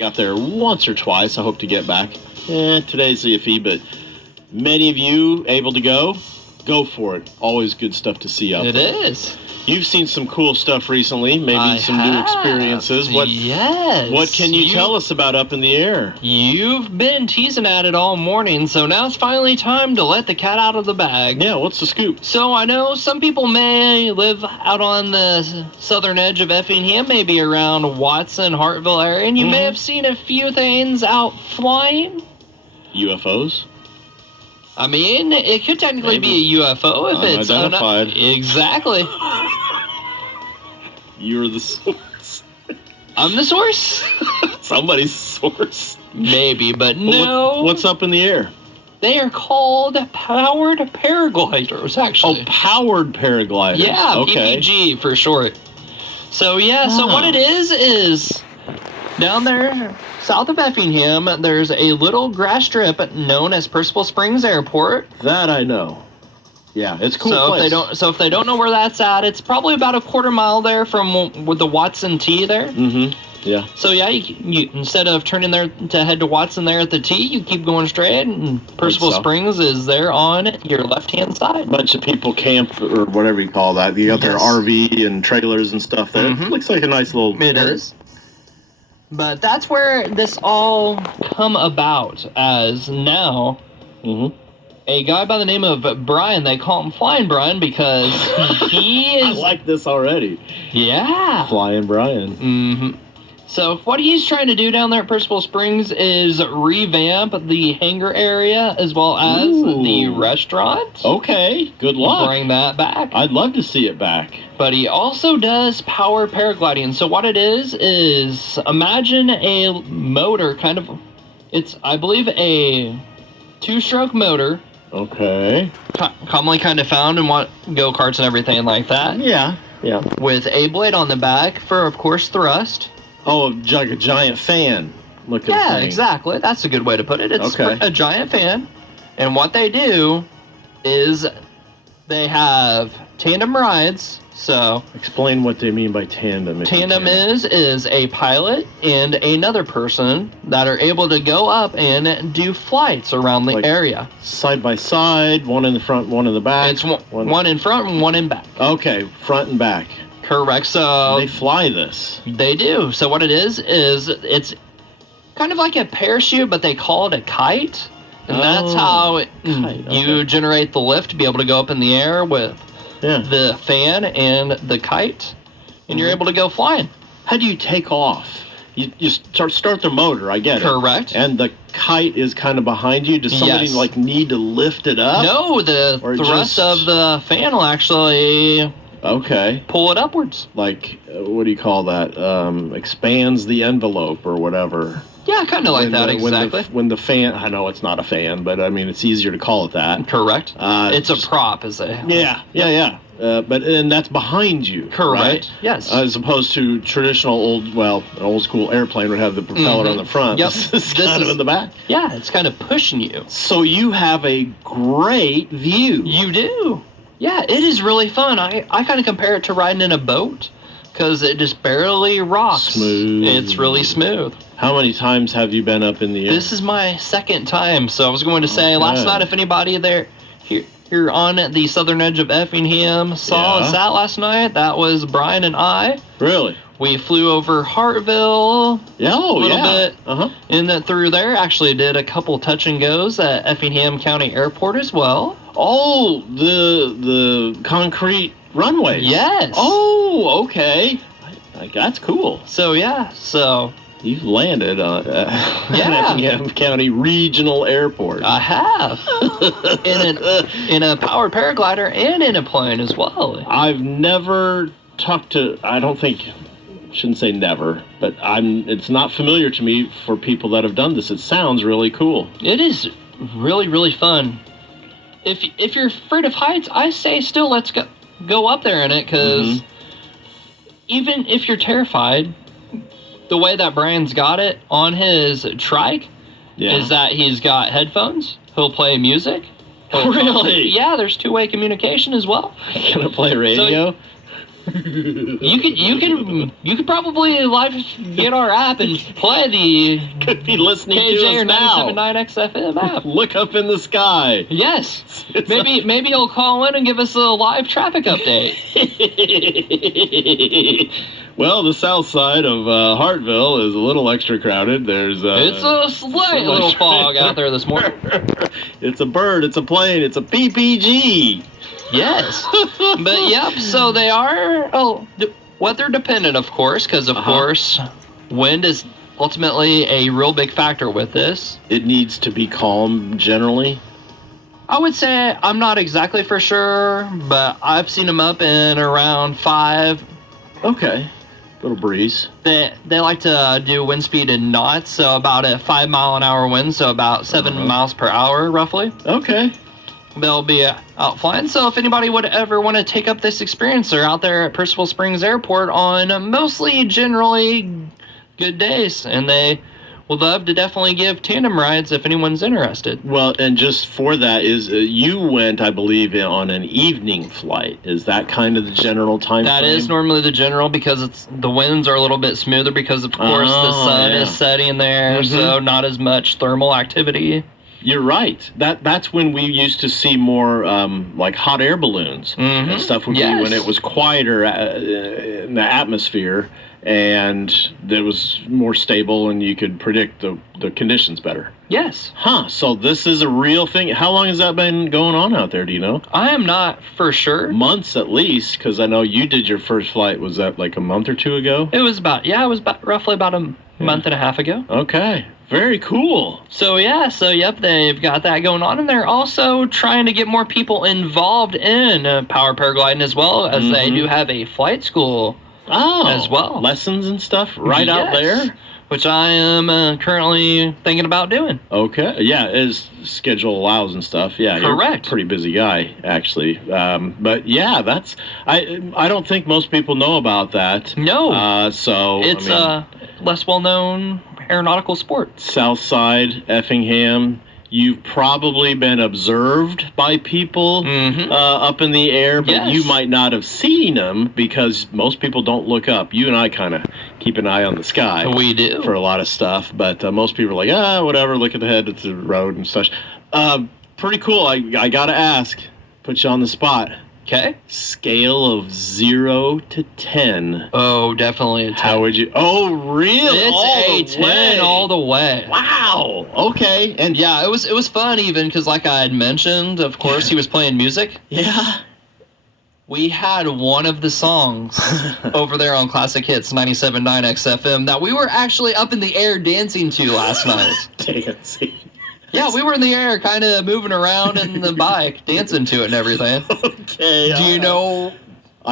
got there once or twice. I hope to get back. Today's iffy, but many of you able to go for it. Always good stuff to see out there. It is. You've seen some cool stuff recently, maybe some new experiences. What can you tell us about Up in the Air? You've been teasing at it all morning, so now it's finally time to let the cat out of the bag. Yeah, what's the scoop? So I know some people may live out on the southern edge of Effingham, maybe around Watson, Hartville area, and you may have seen a few things out flying. UFOs? I mean, it could technically be a UFO if it's unidentified. Exactly. You're the source. I'm the source? Somebody's source. Maybe, but no. What's up in the air? They are called powered paragliders, actually. Oh, powered paragliders. Yeah, okay. PPG for short. So, so what it is down there south of Effingham, there's a little grass strip known as Percival Springs Airport. That I know. Yeah, it's a cool place. If they don't know where that's at, it's probably about a quarter mile there from with the Watson T there. Mm-hmm. Yeah. So you instead of turning there to head to Watson there at the T, you keep going straight, and Percival Springs is there on your left-hand side. A bunch of people camp, or whatever you call that. You got their RV and trailers and stuff there. It looks like a nice little... It is. But that's where this all come about, as now a guy by the name of Brian, they call him Flying Brian because he is... I like this already. Yeah. Flying Brian. Mm-hmm. So what he's trying to do down there at Percival Springs is revamp the hangar area as well as the restaurant. Okay, good luck. Bring that back. I'd love to see it back. But he also does power paragliding. So what it is imagine a motor, it's, I believe, a two-stroke motor. Okay. Commonly kind of found in go-karts and everything like that. Yeah. With a blade on the back for, of course, thrust. Oh, like a giant fan looking thing. Yeah, exactly. That's a good way to put it. It's a giant fan. And what they do is they have tandem rides. So explain what they mean by tandem. Tandem is a pilot and another person that are able to go up and do flights around the area. Side by side, one in the front, one in the back. It's one in front and one in back. Okay, front and back. Correct. So they fly this. They do. So what it is it's kind of like a parachute, but they call it a kite. And that's how you generate the lift to be able to go up in the air with the fan and the kite, and you're able to go flying. How do you take off? You start the motor, I get it. Correct. And the kite is kind of behind you. Does somebody need to lift it up? No, the thrust of the fan will actually pull it upwards. Like, what do you call that? Expands the envelope or whatever. Yeah, kind of like that, exactly. When the fan, I know it's not a fan, but I mean, it's easier to call it that. Correct. It's a prop, is it? Yeah. And that's behind you. Correct. Right? Yes. As opposed to traditional an old school airplane would have the propeller on the front. Yep. This is kind of in the back. Yeah, it's kind of pushing you. So you have a great view. You do. Yeah, it is really fun. I kind of compare it to riding in a boat because it just barely rocks. Smooth. It's really smooth. How many times have you been up in the air? This is my second time. So I was going to say last night, if anybody there here on the southern edge of Effingham saw us at last night, that was Brian and I. Really? We flew over Hartville a little bit, and then through there. Actually did a couple touch and goes at Effingham County Airport as well. Oh, the concrete runways. Yes. Oh, okay. That's cool. So you've landed on Effingham County Regional Airport. I have in a powered paraglider and in a plane as well. I've never talked to. Shouldn't say never, but it's not familiar to me for people that have done this. It sounds really cool. It is really, really fun. If you're afraid of heights, I say still let's go up there in it, because even if you're terrified, the way that Brian's got it on his trike is that he's got headphones. He'll play music. Really? Yeah, there's two-way communication as well. Gonna play radio? You could probably live get our app and play the Could be listening to KJ us or now. 97.9 XFM app. Look up in the sky. Yes. Maybe he'll call in and give us a live traffic update. Well, the south side of Hartville is a little extra crowded. There's It's a slight little fog out there this morning. It's a bird. It's a plane. It's a PPG. Yes. But yep, so they are weather dependent, of course, because of course wind is ultimately a real big factor with this. It needs to be calm generally. I would say I'm not exactly for sure, but I've seen them up in around 5. Okay. Little breeze. They like to do wind speed in knots, so about a 5 mile an hour wind, so about 7 miles per hour roughly. Okay. They'll be out flying. So if anybody would ever want to take up this experience, they're out there at Percival Springs Airport on mostly generally good days, and they would love to definitely give tandem rides if anyone's interested. Well, and just for that is you went, I believe, on an evening flight. Is that kind of the general time That frame? is normally the general because the winds are a little bit smoother because, of course, the sun is setting there, so not as much thermal activity. You're right. That's when we used to see more like hot air balloons and stuff would be when it was quieter in the atmosphere and it was more stable and you could predict the conditions better. Yes. So this is a real thing. How long has that been going on out there, do you know? I am not for sure. Months at least, because I know you did your first flight. Was that like a month or two ago? It was roughly about a month and a half ago. Okay. Very cool. So yep, they've got that going on, and they're also trying to get more people involved in power paragliding as well, as they do have a flight school as well. Lessons and stuff out there? Which I am currently thinking about doing. Okay. Yeah, as schedule allows and stuff. Yeah, correct. You're a pretty busy guy, actually. But yeah, that's I don't think most people know about that. No. So it's less well-known aeronautical sport. Southside, Effingham. You've probably been observed by people up in the air, but you might not have seen them because most people don't look up. You and I kind of keep an eye on the sky. We do. For a lot of stuff, but most people are like, whatever, look at the head, it's the road and such. Pretty cool. I got to ask, put you on the spot. Okay. Scale of 0 to 10. Oh, definitely a 10. How would you? Oh, really? It's a 10 all the way. Wow. Okay. And yeah, it was fun even because, like I had mentioned, of course, he was playing music. Yeah. We had one of the songs over there on Classic Hits 97.9 XFM that we were actually up in the air dancing to last night. Dancing. Yeah, we were in the air kind of moving around in the bike, dancing to it and everything. Okay. Do you know?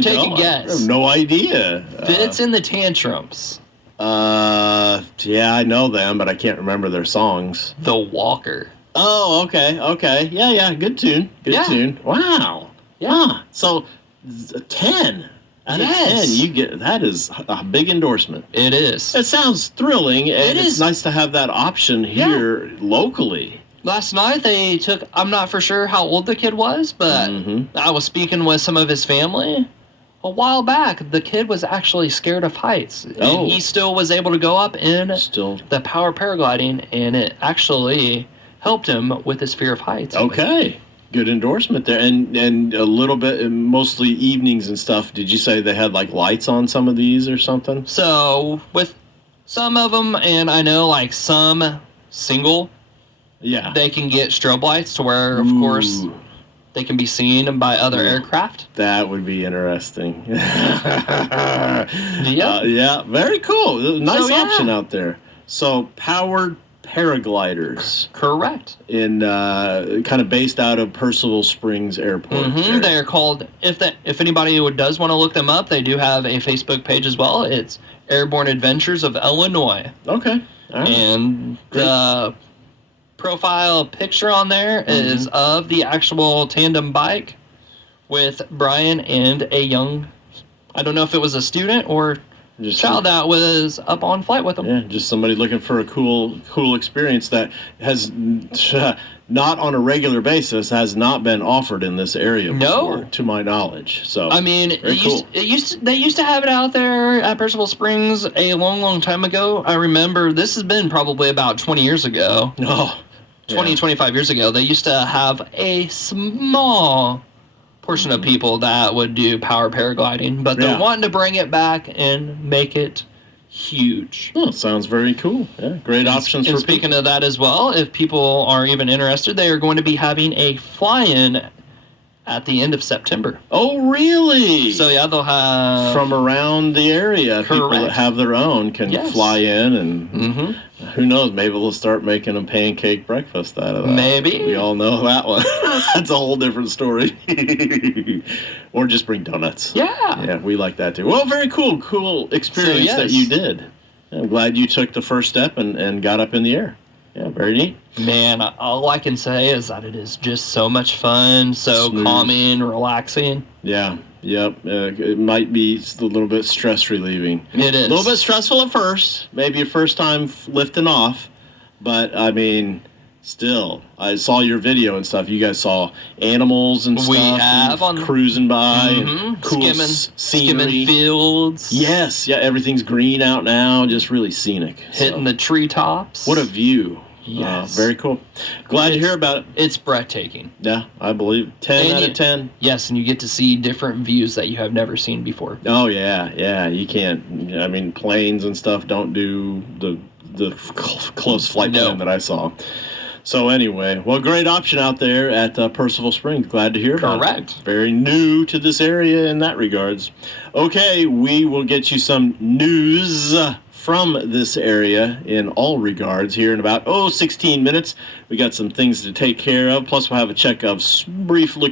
Take a guess. I have no idea. Fits in the Tantrums. Yeah, I know them, but I can't remember their songs. The Walker. Oh, okay. Yeah, good tune. Good tune. Wow. Yeah. So, 10. Out of 10, you get that is a big endorsement. It is. It sounds thrilling, and it's nice to have that option here locally. Last night they took, I'm not for sure how old the kid was, but I was speaking with some of his family. A while back, the kid was actually scared of heights. And he still was able to go up in the power paragliding, and it actually helped him with his fear of heights. Okay. Good endorsement there. And a little bit, mostly evenings and stuff. Did you say they had like lights on some of these or something? So with some of them, and I know like some single, they can get strobe lights to where, of course, they can be seen by other aircraft. That would be interesting. Yeah, very cool. Nice option out there. So powered paragliders. Correct. In kind of based out of Percival Springs Airport. They're called, if anybody does want to look them up, they do have a Facebook page as well. It's Airborne Adventures of Illinois. Okay. All right. And the profile picture on there is of the actual tandem bike with Brian and a young, I don't know if it was a student or child that was up on flight with them. Yeah, just somebody looking for a cool experience that has not on a regular basis has not been offered in this area before, to my knowledge. So I mean, very cool. they used to have it out there at Percival Springs a long time ago. I remember this has been probably about 20 years ago. 25 years ago. They used to have a small portion of people that would do power paragliding, but they're wanting to bring it back and make it huge. Oh, sounds very cool. Yeah, great options for people. Speaking of that as well, if people are even interested, they are going to be having a fly-in at the end of September. Oh, really? So, yeah, they'll have... From around the area, Correct. people that have their own can fly in, and who knows, maybe they'll start making a pancake breakfast out of that. Maybe. We all know that one. That's a whole different story. Or just bring donuts. Yeah. Yeah, we like that too. Well, very cool experience that you did. I'm glad you took the first step and got up in the air. Yeah, very neat. Man, all I can say is that it is just so much fun, so smooth, calming, relaxing. Yeah, yep. It might be a little bit stress relieving. It is. A little bit stressful at first, maybe your first time lifting off, but I mean, still, I saw your video and stuff. You guys saw animals and stuff. We have on cruising by, and cool skimming fields. Yes, yeah, everything's green out now, just really scenic. Hitting the treetops. What a view. Yes. Very cool. Glad to hear about it. It's breathtaking. Yeah, I believe 10 out of 10. Yes, and you get to see different views that you have never seen before. Oh, yeah, you can't. I mean, planes and stuff don't do the close flight plan that I saw. So anyway, well, great option out there at Percival Springs. Glad to hear about it. Correct. Very new to this area in that regards. Okay, we will get you some news from this area in all regards here in about 16 minutes. We got some things to take care of, plus we'll have a brief look